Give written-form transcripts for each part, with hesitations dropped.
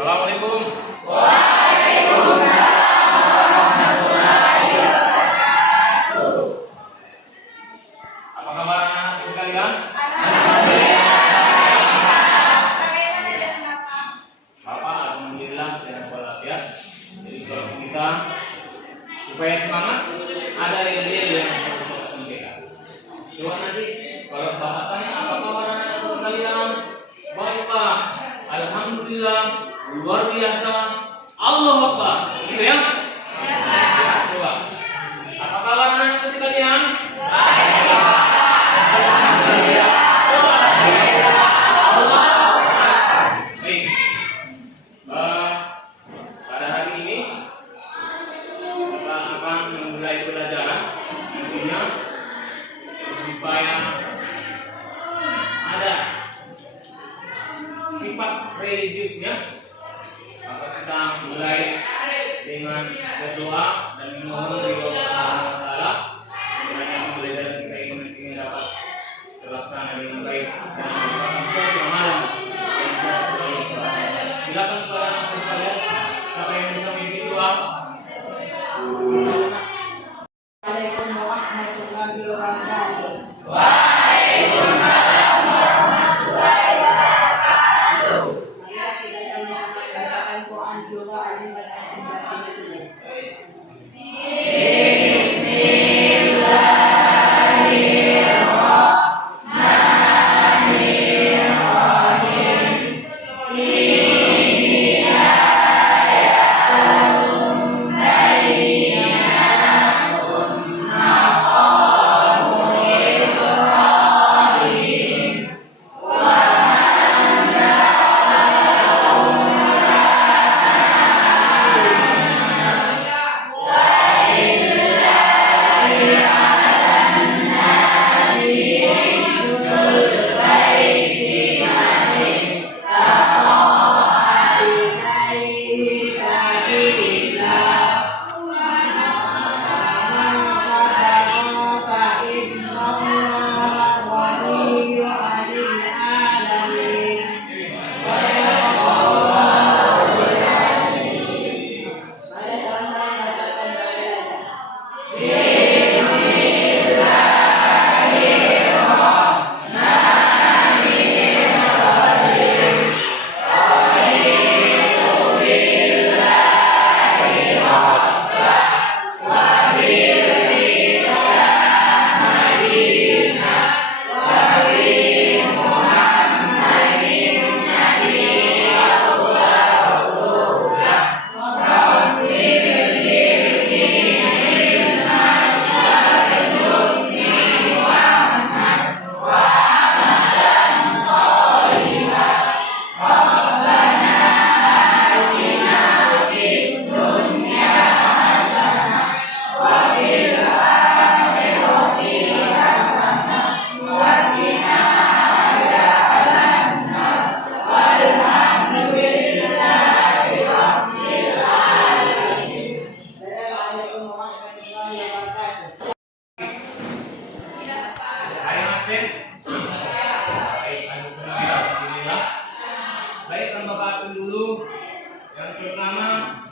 Assalamualaikum. Apa kabar anak sekalian? Bapak alhamdulillah sehat walafiat. Jadi kalau kita supaya semangat ada ide yang harus kita sampaikan. Coba nanti kalau bapak tanya apa kabar anak sekalian? Baik Pak. Alhamdulillah luar biasa. Allahu Akbar. Gitu ya? Coba. Apa kabar anak sekalian? Pada hari ini kita akan memulai pelajaran intinya supaya ada sifat religiusnya. Maka kita mulai dengan berdoa dan memohon ridho Allah Subhanahu wa taala kiranya pembelajaran kita ini dapat terlaksana dengan baik dan merupakan suatu amalan yang terbaik. Silakan kepada anak sekalian, siapa yang bisa memimpin doa? Assalamualaikum warahmatullahi wabarakatuh. Waalaikumsalam warahmatullahi wabarakatuh. Mari kita sama-sama bacakan Quran surah Al-Baqarah. Baik, kan Bapak atur dulu. Yang pertama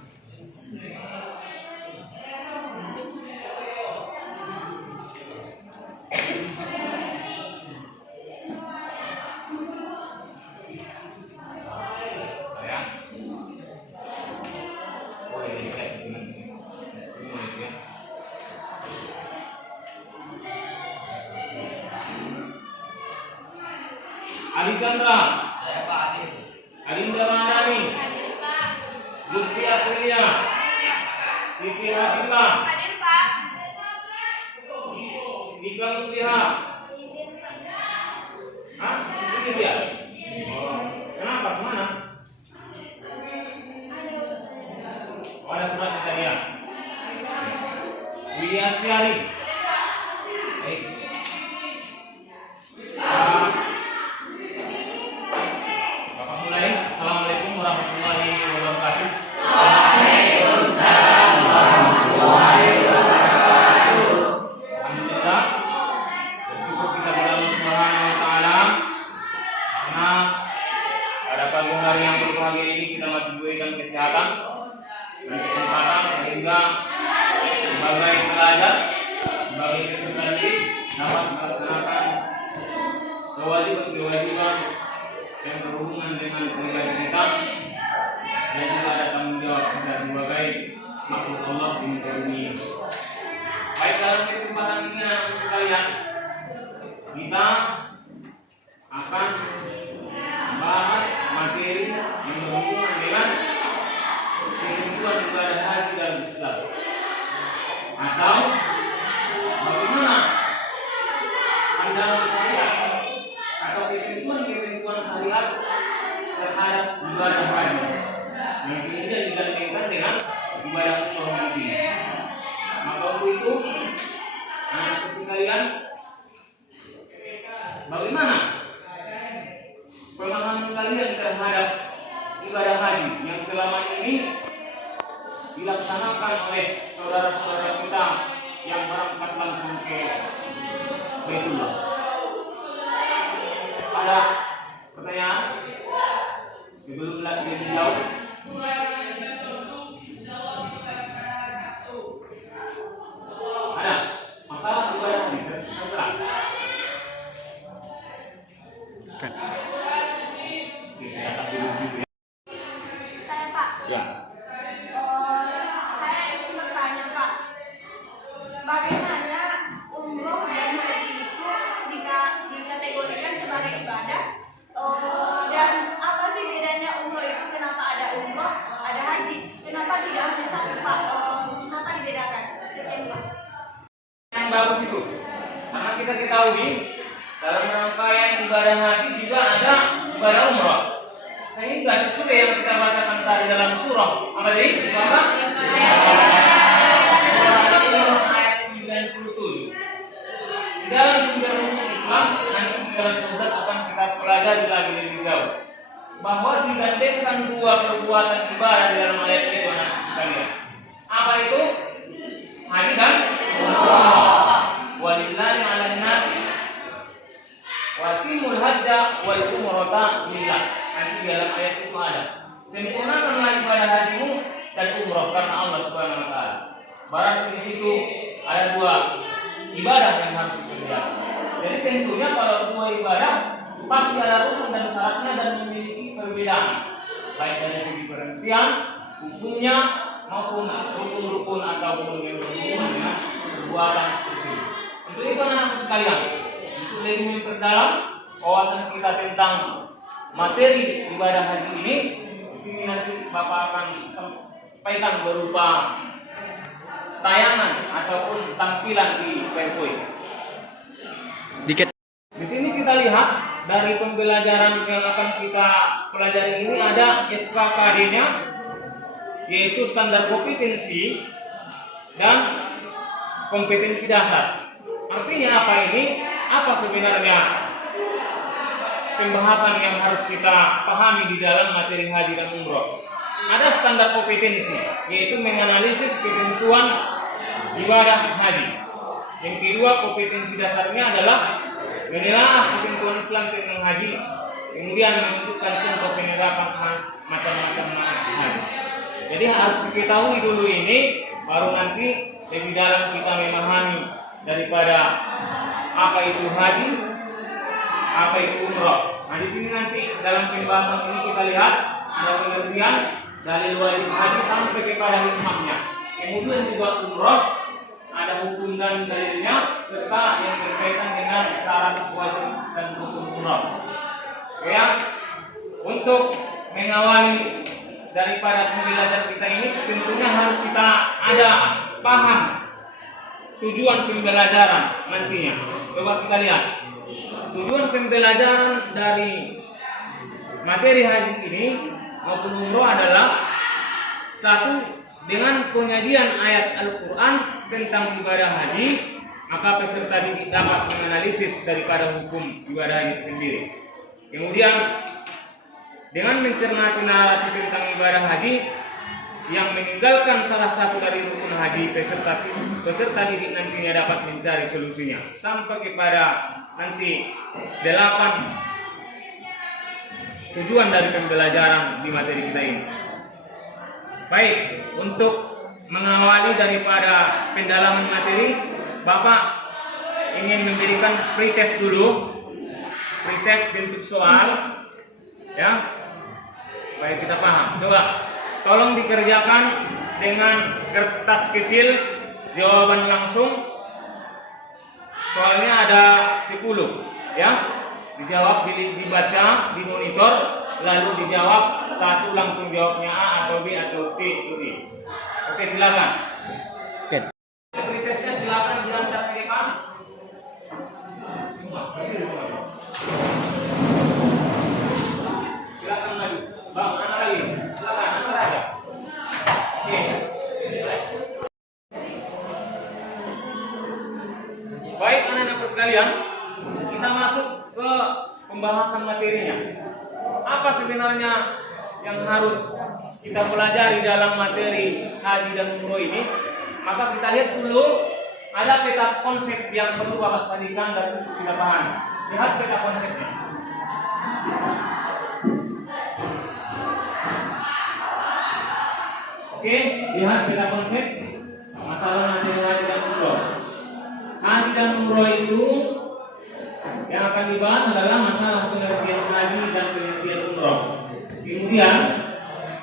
Ali Chandra. Saya Pak Adil. Adinda Maharani. Gusti Aprilia. Siti Rafiqah. Hadir Pak. Ika Musliha. Hah? Ini dia. Kenapa? Kemana? Oh, ada surat tadi ya. Widya Astiari. Baik. Bapak mulai. Assalamualaikum warahmatullahi wabarakatuh. Waalaikumsalam warahmatullahi wabarakatuh. Alhamdulillah, bersyukur kita kepada Allah Subhanahu wa taala karena pada pagi hari yang berbahagia bahagia ini kita masih diberikan kesehatan dan kesempatan sehingga sebagai pelajar, sebagai peserta didik dapat melaksanakan kewajiban yang berhubungan dengan pribadi kita dan juga ada tanggung jawab kita sebagai makhluk Allah di muka bumi. Baik, dalam kesempatan ini anak sekalian, kita akan membahas materi yang berhubungan dengan ketentuan ibadah haji dalam Islam, atau bagaimana pandangan syariat atau ketentuan syariat terhadap ibadah haji yang kemudian digandengkan dengan ibadah umroh nanti. Maka untuk itu, anak sekalian, bagaimana pemahaman kalian terhadap ibadah haji yang selama ini dilaksanakan oleh saudara-saudara kita yang berangkat langsung ke Baitullah? Ada pertanyaan? Sebelum lagi dijawab, ada masalah ibadah haji terserah. Saya Pak. Ya. Saya ingin bertanya Pak, bagaimana umroh dan haji itu dikategorikan sebagai ibadah? Dan apa sih bedanya umroh itu? Kenapa ada umroh, ada haji? Kenapa tidak hanya satu Pak? Kenapa dibedakan? Sekian Pak. Yang bagus itu, karena kita ketahui dalam rangkaian ibadah haji juga ada ibadah umroh, sehingga sesuai yang kita bacakan tadi dalam surah apa tadi? Surah ayat 97. Di dalam sumber hukum Islam nanti di kelas 12 akan kita pelajari lagi lebih jauh bahwa digandengkan dua perbuatan ibadah di dalam ayat itu anak sekalian. Apa itu? Haji dan umroh. Walillahi 'alan nasi wa timul hajja wal umrata lillah. Nanti di dalam ayat itu ada. Sempurnakanlah ibadah hajimu dan umroh karena Allah Subhanahu wa taala. Berarti di situ ada dua ibadah yang harus dikerjakan. Jadi tentunya kalau dua ibadah pasti ada rukun dan syaratnya dan memiliki perbedaan, baik dari segi pengertian, hukumnya maupun rukun-rukun ataupun yang berhubungan dengan perbuatan tersebut. Untuk itu anak-anak sekalian, untuk lebih memperdalam wawasan kita tentang materi ibadah haji ini, di sini nanti Bapak akan sampaikan berupa tayangan ataupun tampilan di PowerPoint. Di sini kita lihat dari pembelajaran yang akan kita pelajari ini ada SKKD-nya, yaitu standar kompetensi dan kompetensi dasar. Artinya apa ini? Apa sebenarnya pembahasan yang harus kita pahami di dalam materi haji dan umroh? Ada standar kompetensi, yaitu menganalisis ketentuan ibadah haji. Yang kedua, kompetensi dasarnya adalah menelaah ketentuan Islam tentang haji, kemudian menentukan contoh penerapan macam-macam manasik haji. Jadi harus diketahui dulu ini, baru nanti lebih dalam kita memahami daripada apa itu haji, apa itu umroh. Nah di sini nanti dalam pembahasan ini kita lihat ada pengertian dari wajib haji sampai kepada hikmahnya. Kemudian juga umroh ada hukum dan dalilnya serta yang berkaitan dengan syarat wajib dan rukun umroh. Ya, untuk mengawali daripada pembelajaran kita ini tentunya harus kita ada paham tujuan pembelajaran nantinya. Coba kita lihat tujuan pembelajaran dari materi haji ini maupun umroh adalah satu, dengan penyajian ayat Al-Quran tentang ibadah haji, maka peserta didik dapat menganalisis daripada hukum ibadah haji sendiri. Kemudian dengan mencermati narasi tentang ibadah haji yang meninggalkan salah satu dari rukun haji, peserta didik nantinya dapat mencari solusinya sampai kepada nanti 8 tujuan dari pembelajaran di materi kita ini. Baik, untuk mengawali daripada pendalaman materi, Bapak ingin memberikan pretest dulu, pretest bentuk soal, ya. Baik, kita paham. Coba, tolong dikerjakan dengan kertas kecil, jawaban langsung. Soalnya ada 10, ya. Dijawab, dibaca di monitor, lalu dijawab satu langsung jawabnya A atau B atau C itu D. Oke, silakan. Oke. Pretestnya silakan diantar PDF. Silakan lagi. Bang, mana lagi? Silakan, antar aja. Oke. Baik, anak-anak sekalian, kita masuk ke pembahasan materinya. Apa sebenarnya yang harus kita pelajari dalam materi haji dan umroh ini? Maka kita lihat dulu ada peta konsep yang perlu Bapak sadikan dan kita pahami. Lihat peta konsepnya. Oke, lihat peta konsep masalah materi haji dan umroh. Haji dan umroh itu yang akan dibahas adalah masalah pengertian haji dan pengertian umroh. Kemudian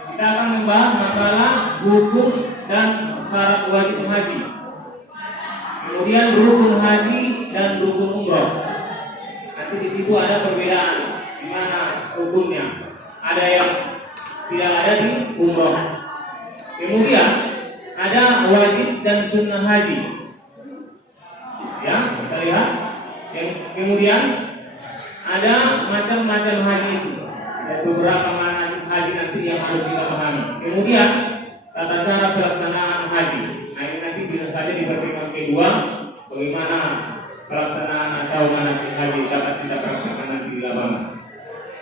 kita akan membahas masalah hukum dan syarat wajib haji. Kemudian rukun haji dan rukun umroh. Nanti di situ ada perbedaan di mana hukumnya. Ada yang tidak ada di umroh. Kemudian ada wajib dan sunnah haji. Ya, kita lihat. Kemudian ada macam-macam haji itu. Ada beberapa manasik haji nanti yang harus kita pahami. Kemudian tata cara pelaksanaan haji. Nah, ini nanti bisa saja di pertemuan kedua bagaimana pelaksanaan atau manasik haji dapat kita praktekkan nanti di lapangan.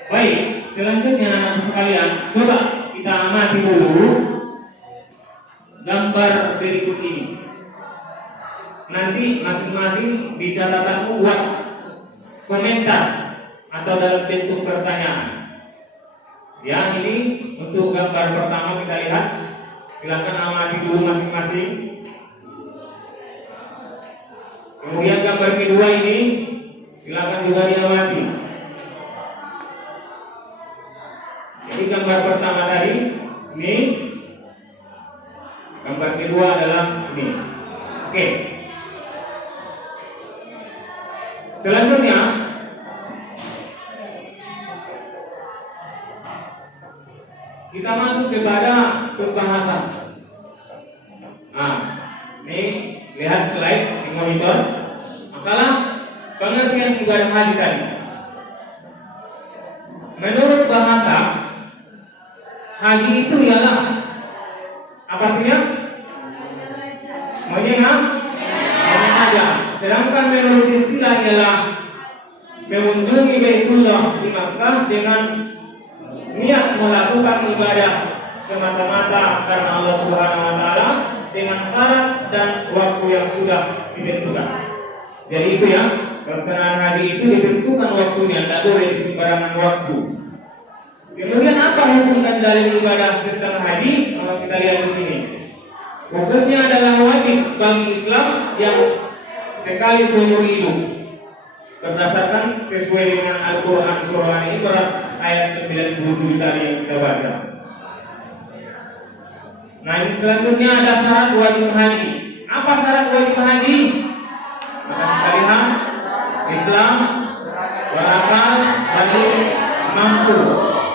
Baik, selanjutnya anak sekalian, coba kita amati dulu gambar berikut ini. Nanti masing-masing di catatanmu buat komentar atau dalam bentuk pertanyaan. Ya, ini untuk gambar pertama kita lihat. Silakan amati dulu masing-masing. Kemudian gambar kedua ini silakan juga diamati. Jadi gambar pertama tadi ini, gambar kedua adalah ini. Oke. Selanjutnya kita masuk kepada pembahasan. Nah, ini lihat slide di monitor. Masalah pengertian ibadah haji tadi. Menurut bahasa, haji itu ialah apa artinya? Menyenangkan. Sedangkan menurut istilah ialah mengunjungi Baitullah di Makkah dengan niat melakukan ibadah semata-mata karena Allah Subhanahu wa taala dengan syarat dan waktu yang sudah ditentukan. Jadi itu ya, pelaksanaan haji itu ditentukan waktunya, tidak boleh di sembarangan waktu. Kemudian apa hukum dan dalil ibadah tentang haji? Kalau kita lihat di sini, hukumnya adalah wajib bagi Islam yang sekali seumur hidup, berdasarkan sesuai dengan Al-Quran surah Al-Imran ayat 97 tadi yang kita baca. Nah, ini selanjutnya ada syarat wajib haji. Apa syarat wajib haji? Maka kita lihat Islam berakal, balik, mampu.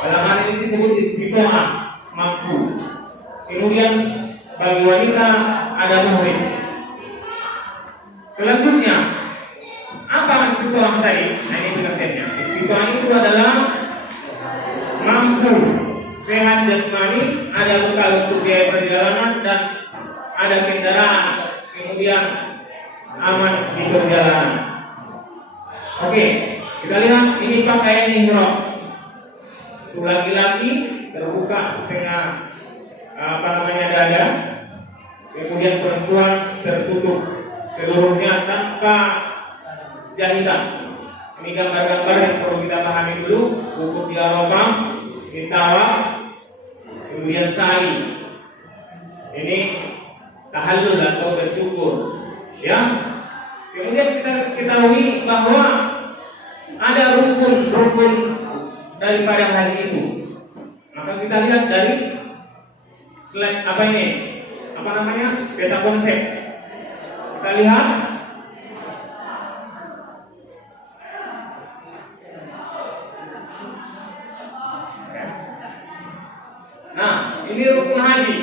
Dalam hal ini disebut istiqomah, mampu. Kemudian bagi wanita ada muhrim. Selanjutnya, apa istiqomah tadi? Nah, ini pengertiannya. Istiqomah itu adalah mampu, sehat jasmani, ada bekal untuk biaya perjalanan dan ada kendaraan, kemudian aman di perjalanan. Oke, kita lihat ini pakaian ihram. Untuk laki-laki terbuka setengah dada, kemudian perempuan tertutup seluruhnya tanpa jahitan. Ini gambar-gambar yang perlu kita pahami dulu. Wukuf di Arafah, di Tawaf, kemudian sa'i. Ini tahallul atau bercukur, ya. Kemudian kita ketahui bahwa ada rukun-rukun daripada haji itu. Maka kita lihat dari slide apa ini? Apa namanya? Peta konsep. Kita lihat. Nah, ini rukun haji.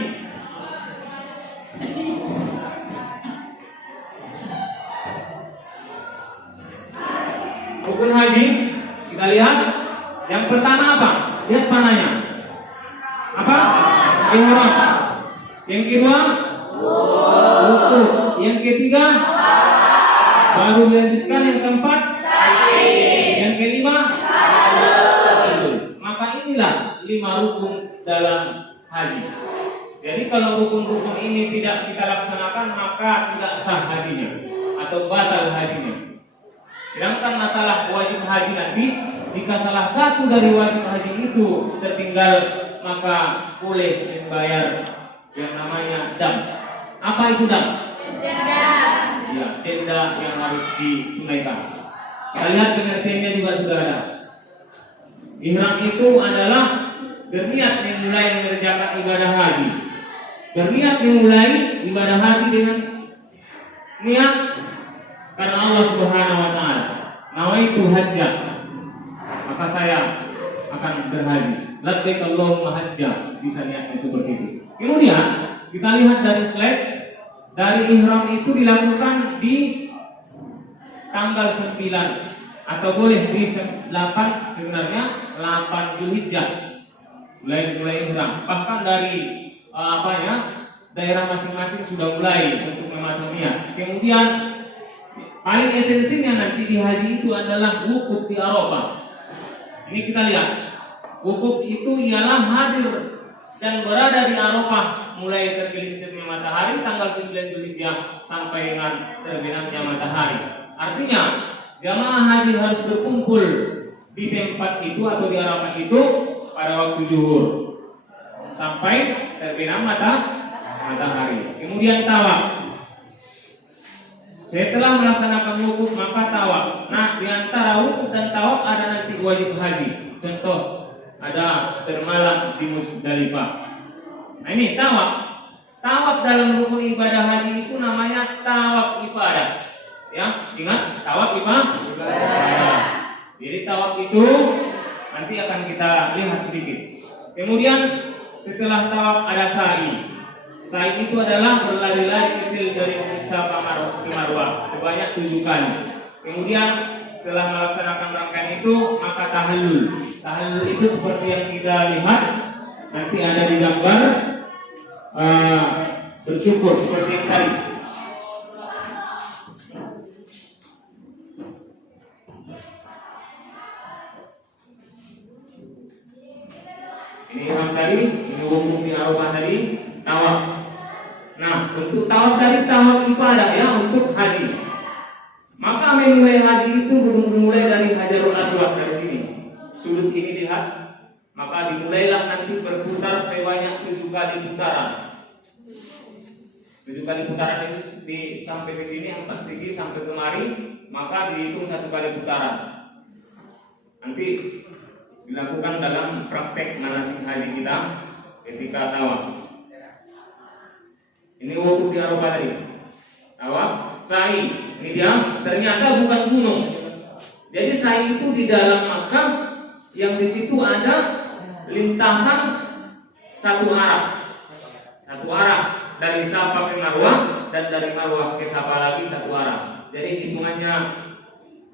Rukun haji, kita lihat. Yang pertama apa? Lihat panahnya. Apa? Ihram. Yang kedua, wukuf. Yang ketiga, baru dilanjutkan yang keempat, yang kelima, maka inilah 5 rukun dalam haji. Jadi kalau rukun-rukun ini tidak kita laksanakan, maka tidak sah hajinya atau batal hajinya. Sedangkan masalah wajib haji nanti, jika salah satu dari wajib haji itu tertinggal, maka boleh membayar yang namanya dam. Apa itu dam? Denda. Ya, denda yang harus ditunaikan. Kita lihat pengertiannya juga sudah ada. Ihram itu adalah berniat memulai mengerjakan ibadah haji. Berniat memulai ibadah haji dengan niat karena Allah Subhanahu wa taala. Nawaitu hajjah. Maka saya akan berhaji. Labbaik Allahumma hajjah. Bisa niatnya seperti itu. Kemudian kita lihat dari slide, dari ihram itu dilakukan di tanggal 9 atau boleh di 8 sebenarnya 8 Zulhijjah. Mulai ihram. Bahkan dari daerah masing-masing sudah mulai untuk memasang niat. Kemudian paling esensinya nanti di haji itu adalah wukuf di Arafah. Ini kita lihat. Wukuf itu ialah hadir dan berada di Arafah mulai tergelincirnya matahari tanggal 9 Zulhijjah sampai dengan terbenamnya matahari. Artinya jamaah haji harus berkumpul di tempat itu atau di Arafah itu pada waktu zuhur sampai terbenam matahari. Kemudian tawaf. Setelah melaksanakan wukuf maka tawaf. Nah, di antara wukuf dan tawaf ada nanti wajib haji. Contoh, ada bermalam di Musdalifah. Nah, ini tawaf. Tawaf dalam rukun ibadah haji itu namanya tawaf ibadah. Ya, ingat tawaf ibadah. Jadi tawaf itu nanti akan kita lihat sedikit. Kemudian setelah tawaf ada sa'i. Sa'i itu adalah berlari-lari kecil dari Safa ke Marwah sebanyak 7 kali. Kemudian setelah melaksanakan rangkaian itu maka tahallul. Tahallul itu seperti yang kita lihat nanti ada di gambar bersyukur seperti yang tadi. Ini yang tadi, ini wukuf di Arafah tadi, tawaf. Nah, untuk tawaf tadi tawaf ibadah ya untuk haji. Maka memulai haji itu dimulai dari Hajarul Aswad dari sini. Sudut ini lihat, maka dimulailah nanti berputar sebanyak 7 kali putaran. 7 kali putaran itu sampai ke sini 4 segi sampai kemari, maka dihitung 1 kali putaran. Nanti dilakukan dalam praktek manasik haji kita ketika tawaf. Ini wukuf di Arafah tadi. Tawaf, sa'i. Ini dia ternyata bukan gunung. Jadi sa'i itu di dalam Makkah yang di situ ada lintasan satu arah. Satu arah dari Safa ke Marwah dan dari Marwah ke Safa lagi satu arah. Jadi hitungannya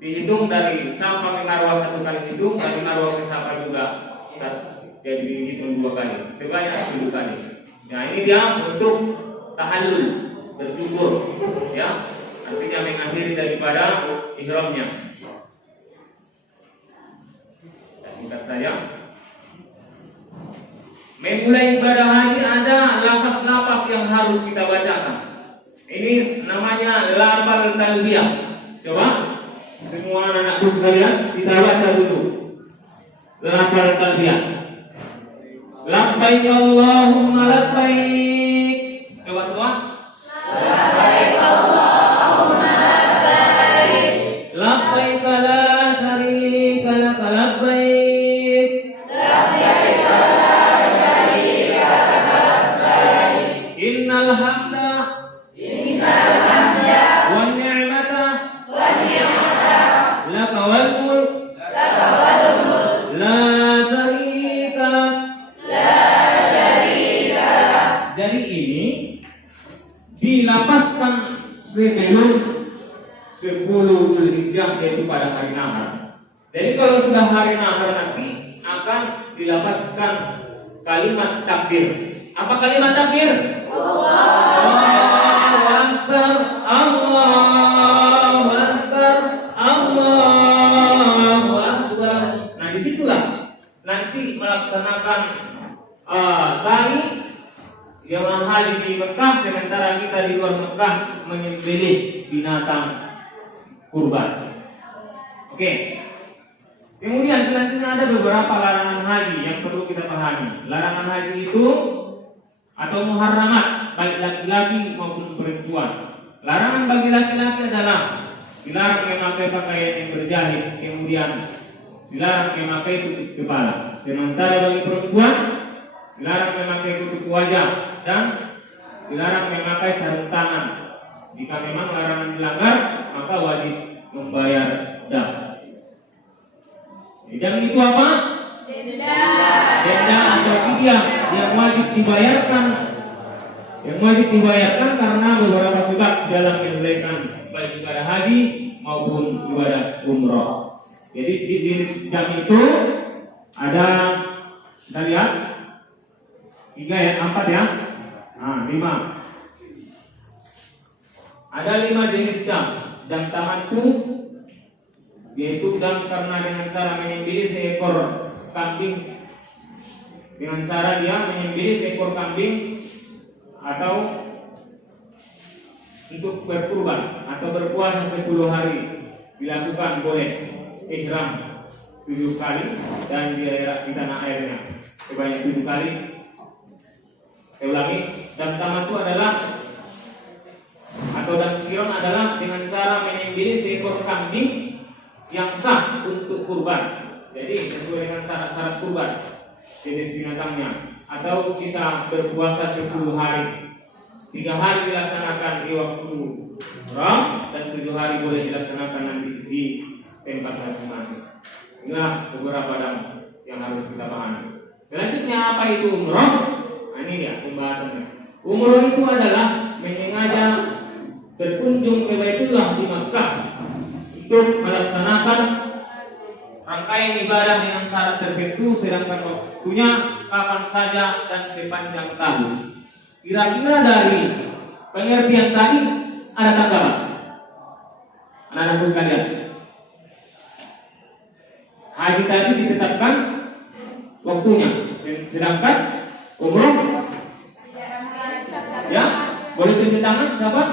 dihitung dari Safa ke Marwah 1 kali hitung, dari Marwah ke Safa juga jadi dihitung 2 kali, sebanyak 7 kali. Nah, ini dia untuk tahallul, bercukur, ya, artinya mengakhiri daripada ihramnya. Singkat saja, memulai ibadah haji ada lafaz-lafaz yang harus kita bacakan. Ini namanya lafal talbiyah. Coba semua anak-anakku sekalian, kita baca dulu lafal talbiyah. Labbaik Allahumma labbaik. Coba semua. Labbaik Allahumma labbaik. Labbaik la syarika lak labbaik. Labbaik la syarika lak labbaik. Innal hamda wan ni'mata laka wal mulk la syarika lak. Jadi ini dilapaskan sebelum 10 Dzulhijjah, yaitu pada hari nahar. Jadi kalau sudah hari nahar nanti akan dilapaskan kalimat takbir. Apa kalimat takbir? Allahu Akbar, Allahu Akbar, Allahu Akbar. Nah disitulah nanti melaksanakan sa'i jamaah haji di Mekah, sementara kita di luar Mekah menyembelih binatang kurban. Oke. Kemudian selanjutnya ada beberapa larangan haji yang perlu kita pahami. Larangan haji itu atau muharramat baik laki-laki maupun perempuan. Larangan bagi laki-laki adalah dilarang memakai pakaian yang berjahit, kemudian dilarang memakai tutup kepala. Sementara bagi perempuan dilarang memakai tutup wajah dan dilarang memakai sarung tangan. Jika memang larangan dilanggar, maka wajib membayar dam. Dam itu apa? Denda atau fidyah yang wajib dibayarkan. Yang wajib dibayarkan karena beberapa sebab dalam menunaikan baik ibadah haji maupun ibadah umroh. Jadi di jenis dam itu ada, kita lihat 3 ya, 4 ya. Nah, 5. Ada 5 jenis dam. Dam tamattu, yaitu dam karena dengan cara menyembelih seekor kambing, dengan cara dia menyembelih seekor kambing atau untuk berkurban atau berpuasa 10 hari, dilakukan boleh ihram 7 kali dan di tanah airnya sebanyak 7 kali. Saya ulangi, dam tamattu adalah atau dam qiron adalah dengan cara menyembelih seekor kambing yang sah untuk kurban. Jadi sesuai dengan syarat-syarat kurban jenis binatangnya, atau bisa berpuasa 10 hari. 3 hari dilaksanakan di waktu Ram dan 7 hari boleh dilaksanakan nanti di tempat masing-masing. Inilah beberapa dam yang harus kita pahami. Selanjutnya apa itu umroh? Nah, ini dia pembahasannya. Umroh itu adalah menyengaja berkunjung ke Baitullah di Makkah untuk melaksanakan rangkaian ibadah dengan syarat tertentu, sedangkan waktunya kapan saja dan sepanjang tahun. Kira-kira dari pengertian tadi ada tanggapan? Anak-anakku sekalian, haji tadi ditetapkan waktunya, sedangkan umroh ya boleh tunjuk tangan siapa?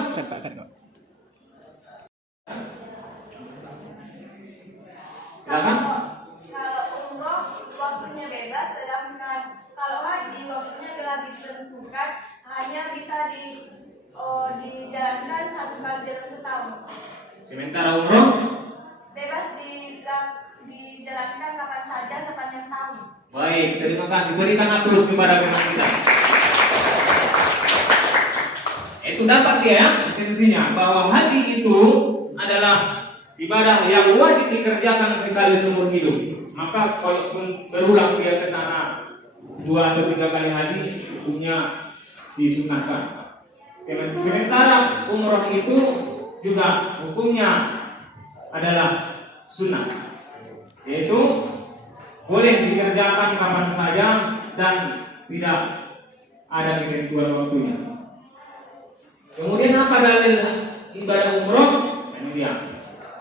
Silakan. Kalau umroh waktunya bebas, sedangkan kalau haji waktunya telah ditentukan, hanya bisa dijalankan 1 kali dalam setahun. Sementara umroh Bebas dijalankan kapan saja sepanjang tahun. baik, terima kasih. Berikan aplaus kepada teman kita. Itu dapat dia ya, esensinya bahwa haji itu adalah ibadah yang wajib dikerjakan sekali seumur hidup. Maka kalau berulang dia ke sana 2 atau 3 kali haji, hukumnya disunahkan. Sementara umroh itu juga hukumnya adalah sunnah, yaitu boleh dikerjakan kapan saja dan tidak ada ketentuan waktunya. Kemudian apa dalil ibadah umroh? Ini dia.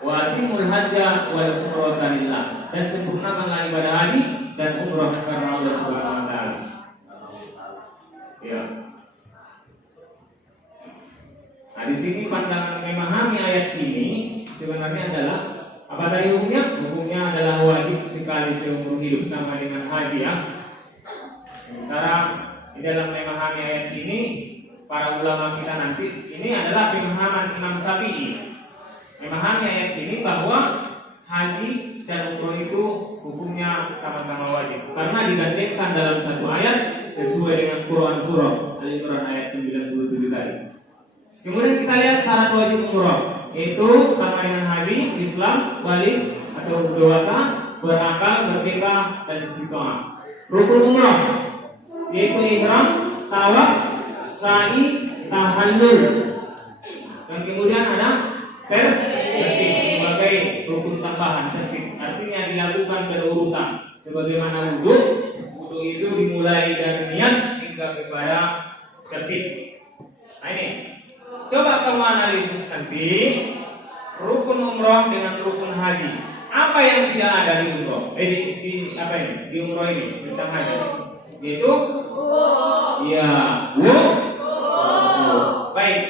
Wa atimul hajja wal umrata lillah, dan sempurnakanlah ibadah haji dan umroh karena Allah Subhanahu wa taala. Ya. Nah, di sini pandangan memahami ayat ini sebenarnya adalah Apa tadi hukumnya? Hukumnya adalah wajib sekali seumur hidup, sama dengan haji ya. Sementara di dalam memahami ayat ini, para ulama kita nanti ini adalah pemahaman Imam Syafi'i. Memahami ayat ini bahwa haji dan umroh itu hukumnya sama-sama wajib karena digandengkan dalam satu ayat sesuai dengan Quran surah Al-Imran ayat 97 tadi. Kemudian kita lihat syarat wajib umroh, yaitu sama dengan haji, Islam, balik atau dewasa, berakal, merdeka, dan istiqomah. Rukun umroh yaitu ihram, tawaf, sa'i, tahallul, dan kemudian ada tertib sebagai rukun tambahan tertib. Artinya dilakukan berurutan sebagaimana wudu. Wudu itu dimulai dari niat hingga kepada tertib. Nah ini, coba kamu analisis nanti rukun umroh dengan rukun haji. Apa yang tidak ada di umroh? Di apa ini? Di umroh ini tentang haji. Yaitu ya, baik.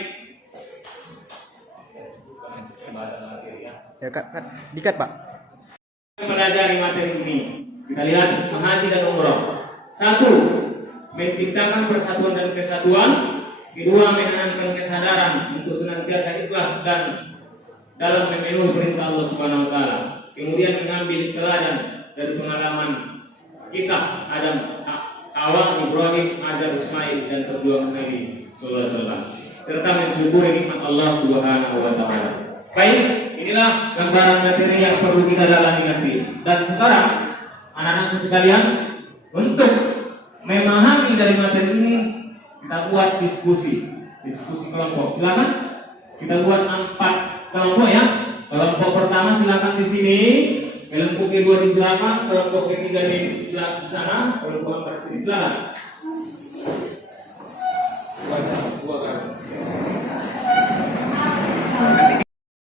Ya Kak, dikat Pak. Mempelajari materi ini, kita lihat haji dan umroh. Satu, menciptakan persatuan dan kesatuan. Kedua, menanamkan kesadaran untuk senantiasa ikhlas dan dalam memenuhi perintah Allah Subhanahu wa taala. Kemudian mengambil teladan dari pengalaman kisah Adam, Hawa, Ibrahim, Adam, Ismail dan perjuangan Nabi sallallahu alaihi wasallam, serta mensyukuri nikmat Allah Subhanahu wa taala. Baik, inilah gambaran materi yang perlu kita dalami nanti. Dan sekarang anak-anakku sekalian, untuk memahami dari materi ini kita buat diskusi kelompok. Silakan kita buat 4 kelompok ya. Kelompok pertama silakan di sini, kelompok kedua di belakang, kelompok ketiga di sana, kelompok keempat di sini. Silakan.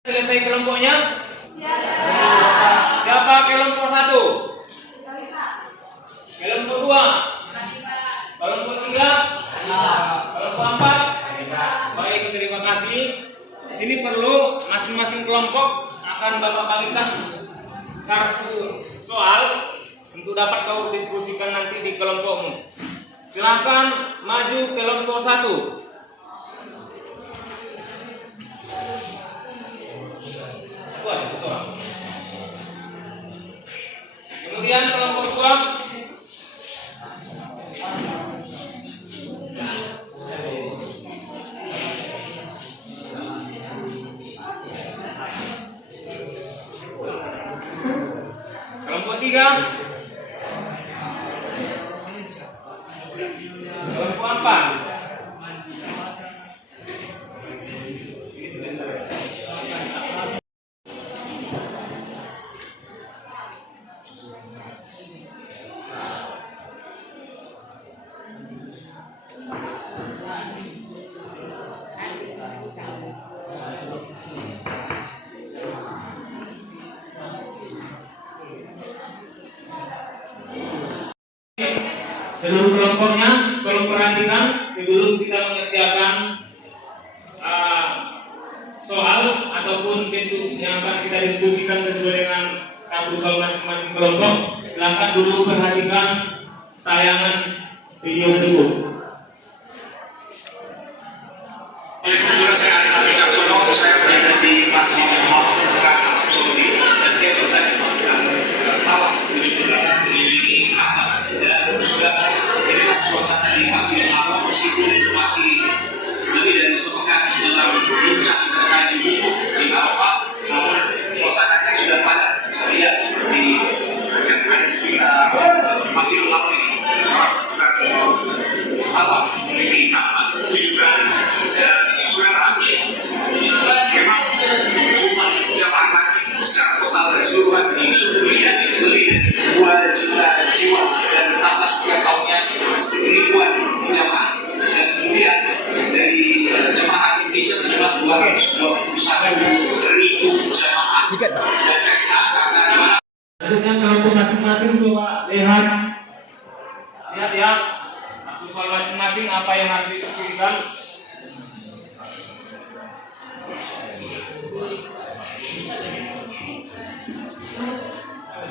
Selesai kelompoknya? Siapa kelompok 1? Kelompok 2? Kelompok 3? Kelompok 4? Baik, terima kasih. Di sini perlu masing-masing kelompok akan Bapak bagikan kartu soal untuk dapat kau diskusikan nanti di kelompokmu. Silakan maju kelompok 1. Kemudian kelompok 2. Kelompok 3. Kelompok 4. Seluruh kelompoknya tolong perhatikan sebelum kita mengerjakan soal ataupun bentuk yang akan kita diskusikan sesuai dengan kartu soal masing-masing kelompok. Silakan dulu perhatikan tayangan video berikut. Saudara saya Adi Wicaksono, saya berada di Masjidil Haram Arab Saudi dan saya baru saja melakukan tawaf menuju di Ka'bah. Dan saudara, inilah suasana di Masjidil Haram meskipun masih lebih dari sepekan menjelang puncak haji wukuf di Arafah, namun suasananya sudah padat. Bisa lihat seperti yang ada di sekitar Masjidil Haram ini. Tawaf di Ka'bah itu juga dan saudara, memang jumlah jamaah haji secara total keseluruhan di seluruh dunia lebih dari 2 juta jiwa dan bertambah setiap tahunnya ribuan jamaah. Dan kemudian dari jamaah Indonesia berjumlah 221.000 jamaah. Dan saya senang karena di mana Selanjutnya kelompok masing-masing coba lihat ya soal masing-masing apa yang harus dipikirkan.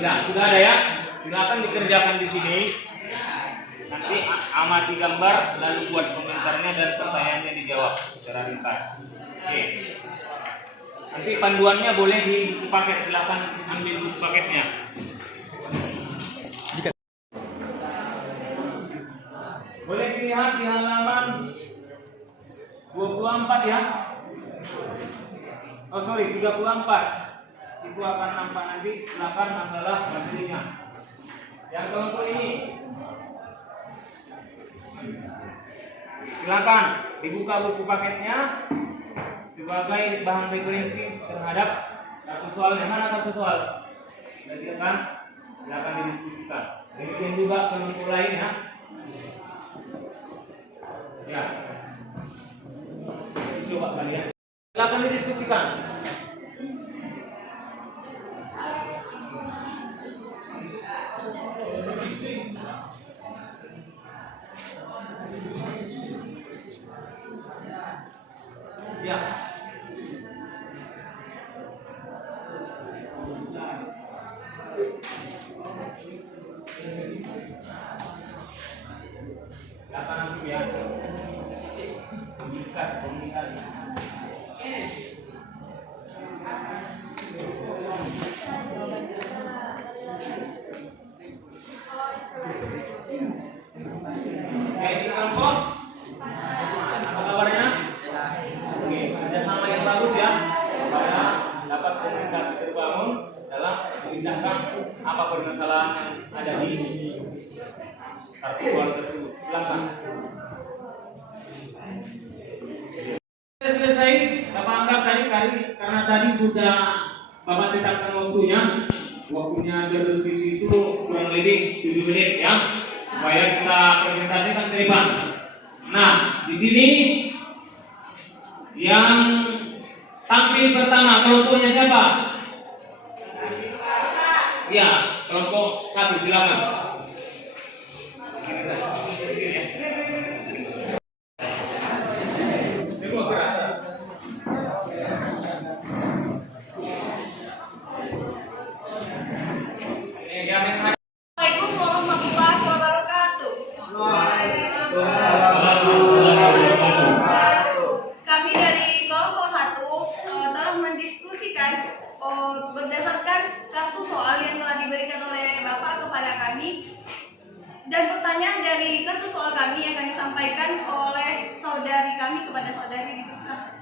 Ya, sudah ada ya. Silakan dikerjakan di sini. Nanti amati gambar lalu buat komentarnya dan pertanyaannya dijawab secara ringkas. Oke. Nanti panduannya boleh di buku paket, silakan ambil buku paketnya. Boleh dilihat di halaman 24 ya. Oh sorry, 34. Itu akan nampak nanti silakan masalah materinya. Yang kelompok ini silakan dibuka buku paketnya sebagai bahan referensi terhadap satu soal. Yang mana satu soal? Silakan didiskusikan. Demikian juga kelompok lain ya. Ya. Coba kalian. Silakan didiskusikan. Ya. Silakan langsung ya. Komunikasi. Kayak di kelompok. Apa kabarnya? Oke, kerjasama yang bagus ya, supaya dapat komunikasi terbangun dalam membicarakan apa permasalahan yang ada di kartu soal tersebut. Silakan. Selesai, Bapak anggap tadi karena tadi sudah Bapak tetapkan waktunya. Waktunya berdiskusi itu kurang lebih 7 menit ya, supaya kita presentasikan ke depan. Nah, di sini yang tampil pertama kelompoknya siapa? Ya, kelompok 1 silakan. Assalamualaikum warahmatullahi wabarakatuh. Kami dari kelompok 1 telah mendiskusikan berdasarkan kartu soal yang telah diberikan oleh Bapak kepada kami, dan pertanyaan dari kartu soal kami akan disampaikan oleh saudari kami kepada saudari dipersilakan.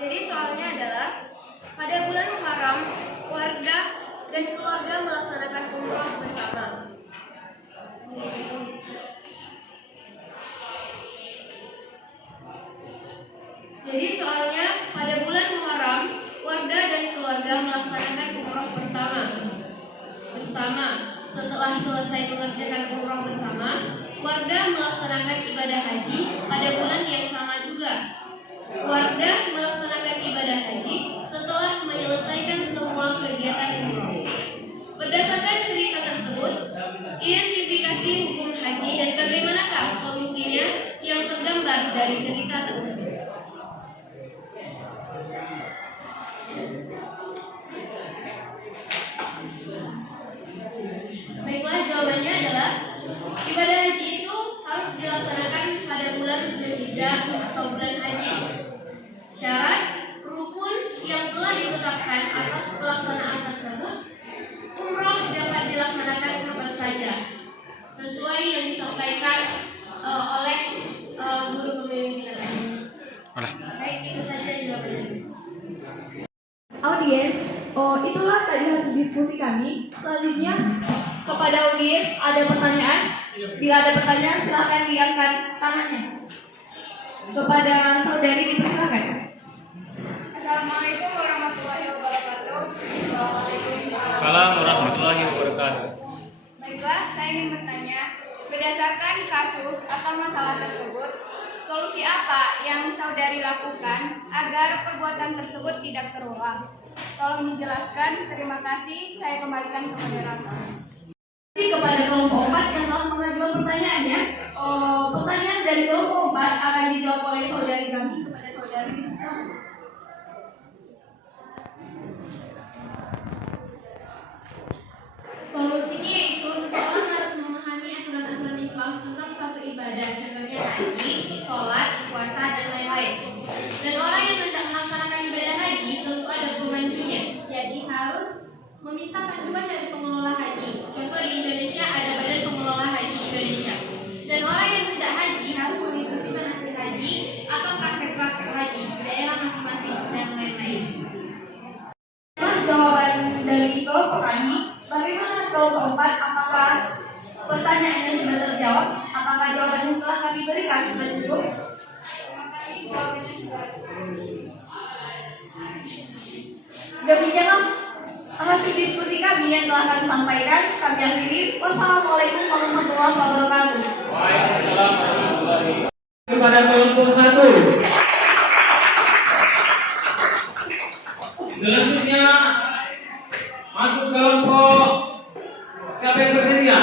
Jadi soalnya adalah pada bulan Muharram warga dan keluarga melaksanakan umroh bersama. Jadi soalnya pada bulan Muharram warga dan keluarga melaksanakan umroh bersama. Setelah selesai mengerjakan umroh bersama, warga melaksanakan ibadah haji pada bulan yang sama juga. Warga melaksanakan ibadah haji setelah menyelesaikan semua kegiatan umroh. Berdasarkan cerita tersebut, identifikasi hukum haji dan bagaimanakah solusinya yang tergambar dari cerita tersebut. Baiklah, jawabannya adalah ibadah haji itu harus dilaksanakan pada bulan Zulhijjah atau bulan haji. Syarat rukun yang telah ditetapkan atas pelaksanaan tersebut, umroh dapat dilaksanakan kapan saja, sesuai yang disampaikan oleh guru pembimbing kita tadi. Baik, itu saja jawabannya. Audiens, itulah tadi hasil diskusi kami. Selanjutnya kepada audiens ada pertanyaan. Bila ada pertanyaan silakan diangkat tangannya. Kepada saudari dipersilakan. Assalamualaikum warahmatullahi wabarakatuh. Waalaikumsalam. Assalamualaikum warahmatullahi wabarakatuh. Baiklah, saya ingin bertanya, berdasarkan kasus atau masalah tersebut, solusi apa yang saudari lakukan agar perbuatan tersebut tidak terulang? Tolong dijelaskan. Terima kasih. Saya kembalikan kepada Raka. Kepada kelompok 4 yang telah mengajukan pertanyaannya, pertanyaan dari kelompok 4 akan dijawab oleh saudari kami kepada saudari. ibadah, contohnya haji, sholat, puasa, dan lain-lain. Dan orang yang hendak melaksanakan ibadah haji tentu ada pemandunya, jadi harus meminta panduan dari pengelola haji. Contoh di Indonesia ada Badan Pengelola Haji Indonesia. Dan orang yang hendak haji harus mengikuti manasik haji atau praktek-praktek haji di daerah masing-masing dan lain-lain. Nah, jawaban dari kelompok kami, bagaimana kelompok 4? Apakah pertanyaannya sudah terjawab? Apakah jawaban yang telah kami berikan sudah cukup? Demikianlah hasil diskusi kami yang telah kami sampaikan. Kami akhiri. Wassalamualaikum warahmatullahi wabarakatuh. Waalaikumsalam warahmatullahi wabarakatuh. Kepada kelompok 1. Selanjutnya masuk kelompok, siapa yang bersedia?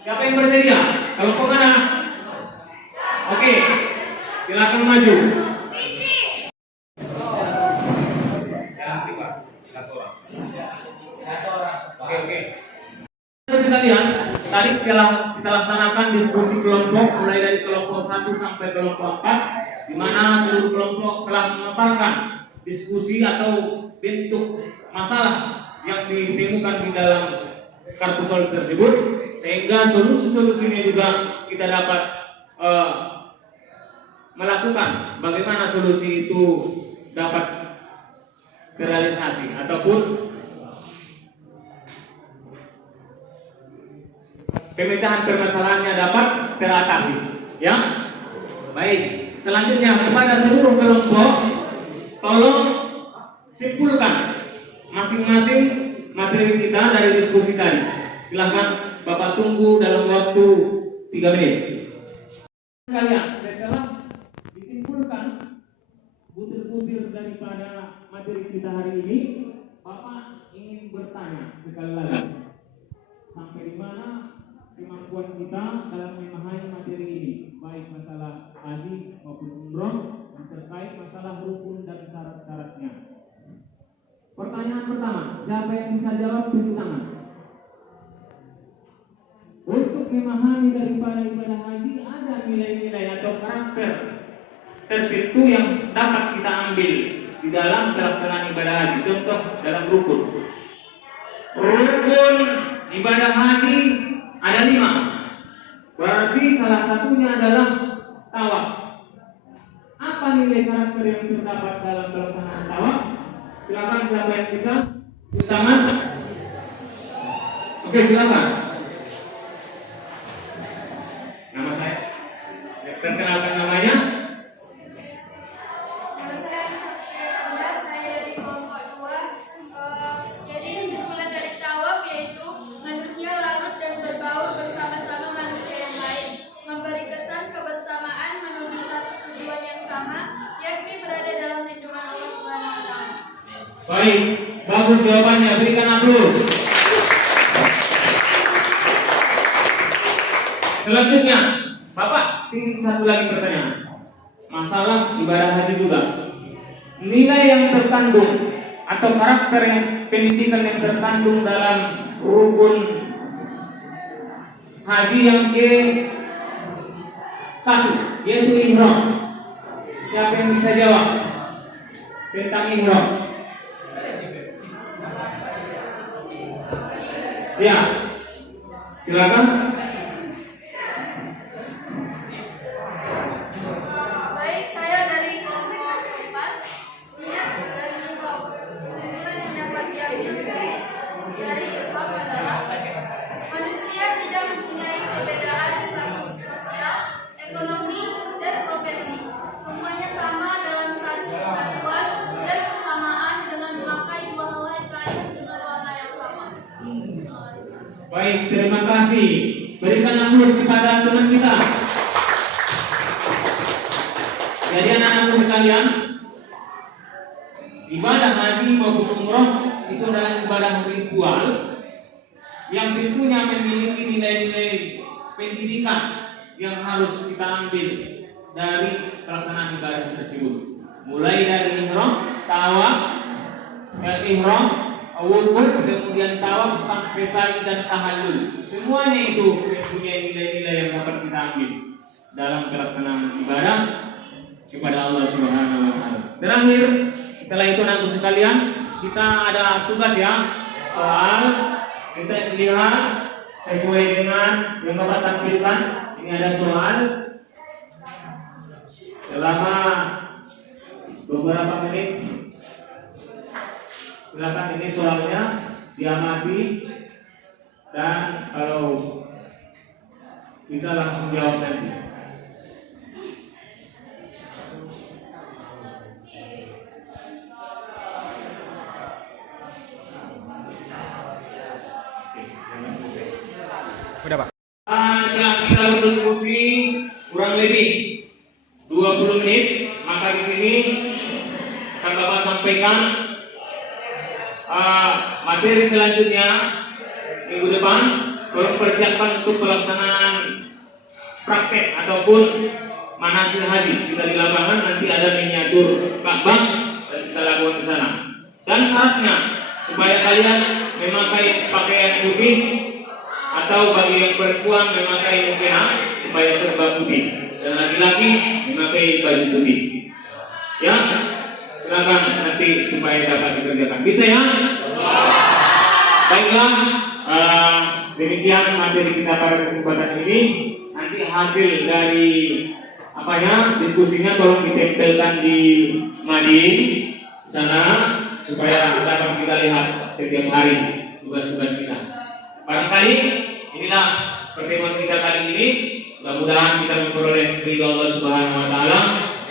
Siapa yang bersedia? Kelompok mana? Oke, silakan maju. Oke. Sekalian, tadi telah kita laksanakan diskusi kelompok mulai dari kelompok 1 sampai kelompok 4, di mana seluruh kelompok telah memaparkan diskusi atau bentuk masalah yang ditemukan di dalam kartu solusi tersebut, sehingga solusi-solusinya juga kita dapat melakukan bagaimana solusi itu dapat terrealisasi ataupun pemecahan permasalahannya dapat teratasi. Ya, baik. Selanjutnya kepada seluruh kelompok, tolong simpulkan masing-masing materi kita dari diskusi tadi. Silahkan Bapak tunggu dalam waktu 3 menit. Kalian setelah disimpulkan butir-butir daripada materi kita hari ini, Bapak ingin bertanya sekali lagi sampai di mana kemampuan kita dalam memahami materi ini, baik masalah haji maupun umroh, dan terkait masalah rukun dan syarat-syaratnya. Pertanyaan pertama, siapa yang bisa jawab tunjuk tangan? Untuk memahami daripada ibadah haji ada nilai-nilai atau karakter tertentu yang dapat kita ambil di dalam pelaksanaan ibadah haji. Contoh dalam rukun. Rukun ibadah haji ada 5. Berarti salah satunya adalah tawaf. Apa nilai karakter yang terdapat dalam pelaksanaan tawaf? Silakan siapa yang bisa tunjuk tangan. Oke, silakan. Nama saya. Perkenalkan namanya. Saya dari kelompok 2. Jadi kesimpulan dari tawaf yaitu manusia larut dan berbaur bersama-sama manusia yang lain, memberi kesan kebersamaan menuju satu tujuan yang sama, yakni berada dalam lindungan Allah Subhanahu wa taala. Baik, bagus jawabannya. Berikan aplaus. Selanjutnya, Bapak ingin satu lagi pertanyaan. Masalah ibadah haji juga. Nilai yang terkandung atau karakter yang pendidikan yang terkandung dalam rukun haji yang ke-1 yaitu ihram. Siapa yang bisa jawab tentang ihram? Ya, silakan. Baik, saya dari kelompok 4. Niat dari ihram. Kesimpulan yang dapat diambil dari ihram adalah manusia tidak mempunyai perbedaan status sosial, ekonomi, dan profesi. Semuanya sama dalam satu kesatuan dan persamaan dengan memakai dua helai kain dengan warna yang sama. Baik, terima kasih. Berikan aplaus kepada teman kita. Jadi anak-anakku sekalian, ibadah haji maupun umroh itu adalah ibadah ritual yang tentunya memiliki nilai-nilai pendidikan yang harus kita ambil dari pelaksanaan ibadah tersebut. Mulai dari ihram, tawaf, ihram, wukuf, kemudian tawaf sampai sa'i dan tahallul. Semuanya itu mempunyai nilai-nilai yang dapat kita ambil dalam pelaksanaan ibadah kepada Allah Subhanahu wa taala. Terakhir, setelah itu nanti sekalian, kita ada tugas ya. Soal kita lihat sesuai dengan yang Bapak tampilkan. Ini ada soal selama beberapa menit. Silakan, ini soalnya diamati dan kalau bisa langsung jawab nanti. Udah, Pak. Setelah kita berdiskusi kurang lebih 20 menit, maka di sini akan Bapak sampaikan materi selanjutnya minggu depan. Tolong persiapkan untuk pelaksanaan praktek ataupun manasil haji. Kita di lapangan nanti ada miniatur Ka'bah dan kita lakukan di sana. Dan syaratnya supaya kalian memakai pakaian putih atau bagi yang perempuan memakai mukena supaya serba putih dan laki-laki memakai baju putih. Ya, silakan nanti supaya dapat dikerjakan. Bisa ya? Baiklah, demikian materi kita pada kesempatan ini. Nanti hasil dari diskusinya tolong ditempelkan di mading sana supaya dapat kita lihat setiap hari tugas-tugas kita. Barangkali inilah pertemuan kita kali ini. Mudah-mudahan kita memperoleh ridho Allah Subhanahu wa taala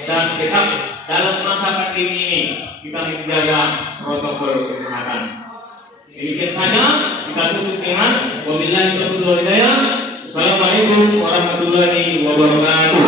dan tetap dalam masa pandemi ini kita menjaga protokol kesehatan. Demikian saja kita tutup dengan wabillahi taufiq wal hidayah. Assalamualaikum warahmatullahi wabarakatuh.